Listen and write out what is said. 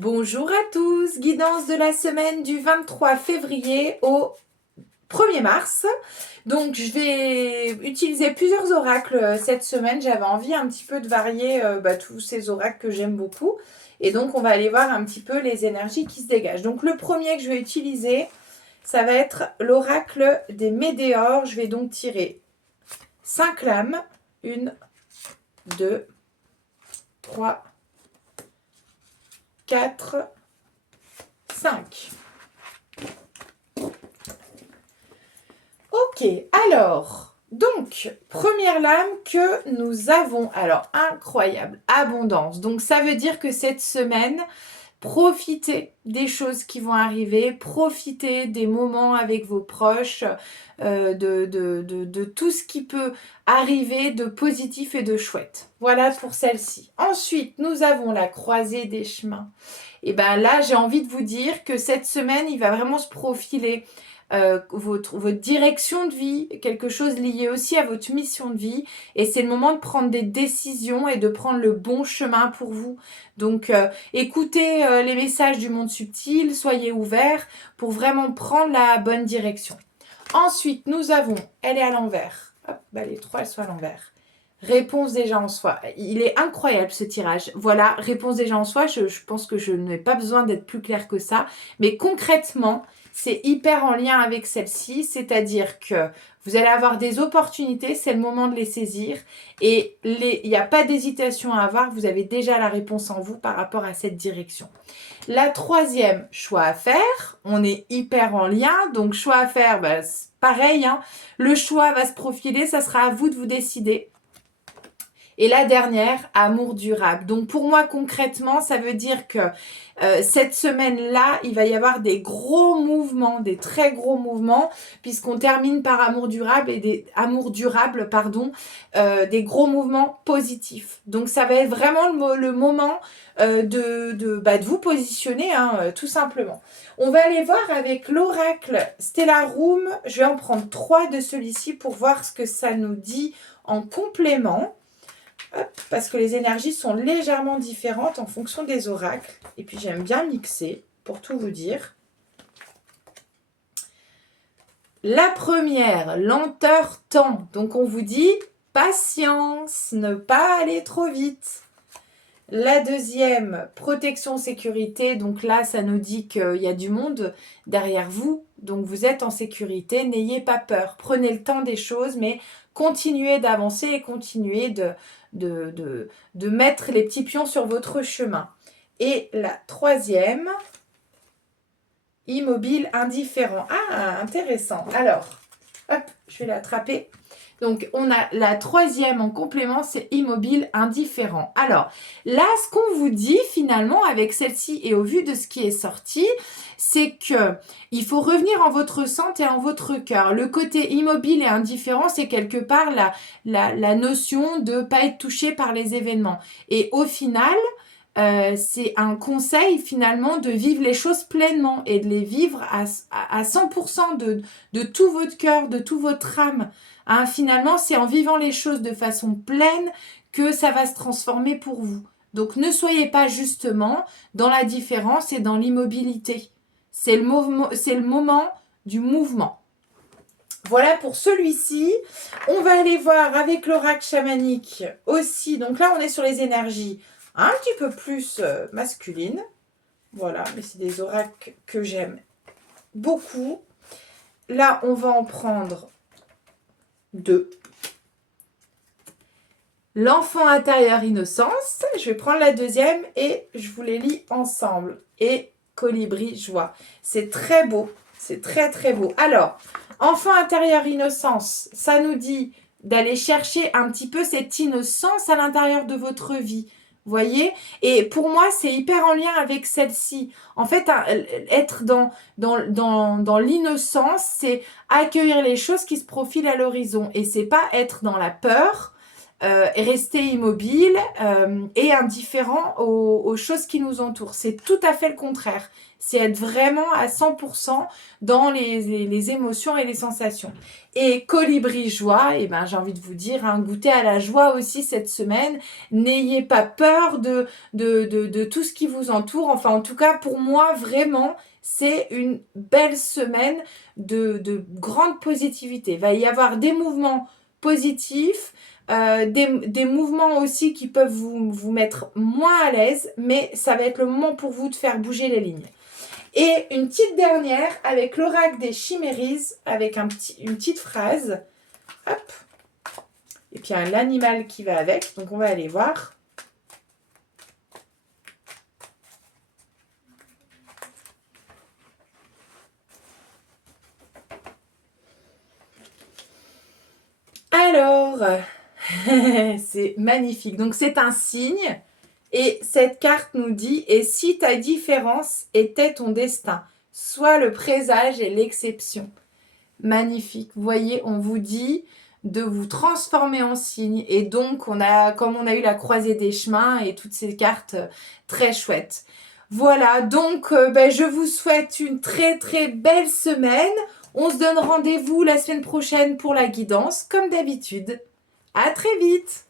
Bonjour à tous, guidance de la semaine du 23 février au 1er mars. Donc je vais utiliser plusieurs oracles cette semaine. J'avais envie un petit peu de varier tous ces oracles que j'aime beaucoup. Et donc on va aller voir un petit peu les énergies qui se dégagent. Donc le premier que je vais utiliser, ça va être l'oracle des météores. Je vais donc tirer 5 lames. 1, 2, 3, 4, 5. Ok, alors, donc, première lame que nous avons, alors, incroyable, abondance. Donc, ça veut dire que cette semaine, profitez des choses qui vont arriver, profitez des moments avec vos proches, de tout ce qui peut arriver de positif et de chouette. Voilà pour celle-ci. Ensuite, nous avons la croisée des chemins. Et bien là, j'ai envie de vous dire que cette semaine, il va vraiment se profiler votre direction de vie, quelque chose lié aussi à votre mission de vie. Et c'est le moment de prendre des décisions et de prendre le bon chemin pour vous. Donc, écoutez les messages du monde subtil, soyez ouverts pour vraiment prendre la bonne direction. Ensuite, nous avons, elle est à l'envers. Hop, les trois, elles sont à l'envers. Réponse déjà en soi. Il est incroyable ce tirage. Voilà, réponse déjà en soi. Je pense que je n'ai pas besoin d'être plus claire que ça. Mais concrètement, c'est hyper en lien avec celle-ci. C'est-à-dire que vous allez avoir des opportunités. C'est le moment de les saisir. Et il n'y a pas d'hésitation à avoir. Vous avez déjà la réponse en vous par rapport à cette direction. La troisième, choix à faire. On est hyper en lien. Donc, choix à faire, pareil. Le choix va se profiler. Ça sera à vous de vous décider. Et la dernière, amour durable. Donc pour moi concrètement, ça veut dire que cette semaine-là, il va y avoir des gros mouvements, des très gros mouvements, puisqu'on termine par amour durable et des des gros mouvements positifs. Donc ça va être vraiment le moment de vous positionner, tout simplement. On va aller voir avec l'oracle Stellarum. Je vais en prendre 3 de celui-ci pour voir ce que ça nous dit en complément. Hop, parce que les énergies sont légèrement différentes en fonction des oracles. Et puis j'aime bien mixer, pour tout vous dire. La première, lenteur, temps. Donc on vous dit patience, ne pas aller trop vite. La deuxième, protection, sécurité. Donc là, ça nous dit qu'il y a du monde derrière vous. Donc vous êtes en sécurité. N'ayez pas peur. Prenez le temps des choses, mais continuez d'avancer et continuez de mettre les petits pions sur votre chemin. Et la troisième, immobile, indifférent. Ah, intéressant. Alors, hop, je vais l'attraper. Donc, on a la troisième en complément, c'est immobile, indifférent. Alors, là, ce qu'on vous dit finalement avec celle-ci et au vu de ce qui est sorti, c'est que il faut revenir en votre centre et en votre cœur. Le côté immobile et indifférent, c'est quelque part la notion de ne pas être touché par les événements. Et au final, c'est un conseil finalement de vivre les choses pleinement et de les vivre à 100% de tout votre cœur, de toute votre âme. Finalement, c'est en vivant les choses de façon pleine que ça va se transformer pour vous. Donc ne soyez pas justement dans la différence et dans l'immobilité. C'est le moment du mouvement. Voilà pour celui-ci. On va aller voir avec l'oracle chamanique aussi. Donc là, on est sur les énergies un petit peu plus masculines. Voilà, mais c'est des oracles que j'aime beaucoup. Là, on va en prendre 2. L'enfant intérieur innocence. Je vais prendre la deuxième et je vous les lis ensemble. Et colibri joie. C'est très beau. C'est très très beau. Alors, enfant intérieur innocence, ça nous dit d'aller chercher un petit peu cette innocence à l'intérieur de votre vie. Voyez? Et pour moi, c'est hyper en lien avec celle-ci. En fait, être dans l'innocence, c'est accueillir les choses qui se profilent à l'horizon. Et c'est pas être dans la peur rester immobile et indifférent aux choses qui nous entourent. C'est tout à fait le contraire. C'est être vraiment à 100% dans les émotions et les sensations. Et colibri joie, et ben, j'ai envie de vous dire, hein, goûtez à la joie aussi cette semaine. N'ayez pas peur de tout ce qui vous entoure. Enfin, en tout cas, pour moi, vraiment, c'est une belle semaine de grande positivité. Il va y avoir des mouvements positifs, des mouvements aussi qui peuvent vous mettre moins à l'aise, mais ça va être le moment pour vous de faire bouger les lignes. Et une petite dernière avec l'oracle des chimérises, avec une petite phrase. Hop. Et puis l'animal qui va avec, donc on va aller voir. Alors, c'est magnifique. Donc c'est un signe. Et cette carte nous dit, et si ta différence était ton destin, soit le présage et l'exception. Magnifique. Vous voyez, on vous dit de vous transformer en signe. Et donc, comme on a eu la croisée des chemins et toutes ces cartes très chouettes. Voilà, donc je vous souhaite une très très belle semaine. On se donne rendez-vous la semaine prochaine pour la guidance, comme d'habitude. À très vite!